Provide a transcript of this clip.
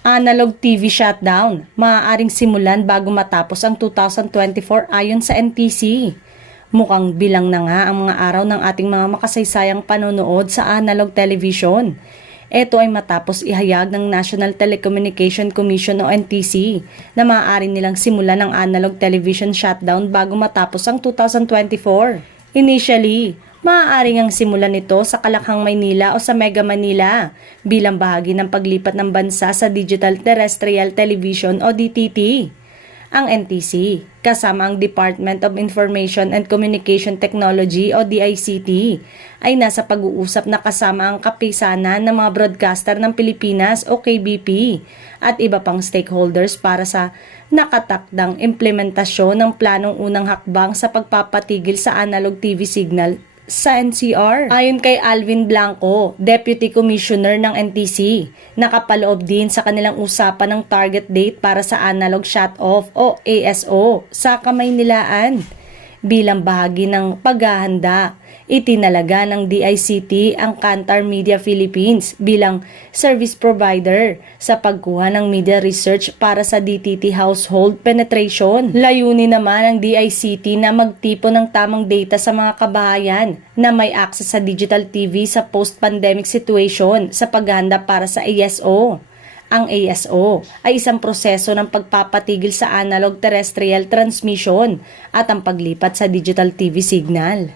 Analog TV shutdown, maaaring simulan bago matapos ang 2024 ayon sa NTC. Mukhang bilang na nga ang mga araw ng ating mga makasaysayang panonood sa analog television. Ito ay matapos ihayag ng National Telecommunication Commission o NTC na maaari nilang simulan ang analog television shutdown bago matapos ang 2024. Initially, maaari ngang simulan ito sa Kalakhang, Maynila o sa Mega Manila bilang bahagi ng paglipat ng bansa sa Digital Terrestrial Television o DTT. Ang NTC, kasama ang Department of Information and Communication Technology o DICT, ay nasa pag-uusap na kasama ang kapisanan ng mga broadcaster ng Pilipinas o KBP at iba pang stakeholders para sa nakatakdang implementasyon ng planong unang hakbang sa pagpapatigil sa analog TV signal sa NCR. Ayon kay Alvin Blanco, Deputy Commissioner ng NTC, nakapaloob din sa kanilang usapan ng target date para sa analog shut-off o ASO sa Kamaynilaan. Bilang bahagi ng paghahanda, itinalaga ng DICT ang Kantar Media Philippines bilang service provider sa pagkuha ng media research para sa DTT household penetration. Layunin naman ng DICT na magtipo ng tamang data sa mga kabahayan na may access sa digital TV sa post-pandemic situation sa paghahanda para sa ASO. Ang ASO ay isang proseso ng pagpapatigil sa analog terrestrial transmission at ang paglipat sa digital TV signal.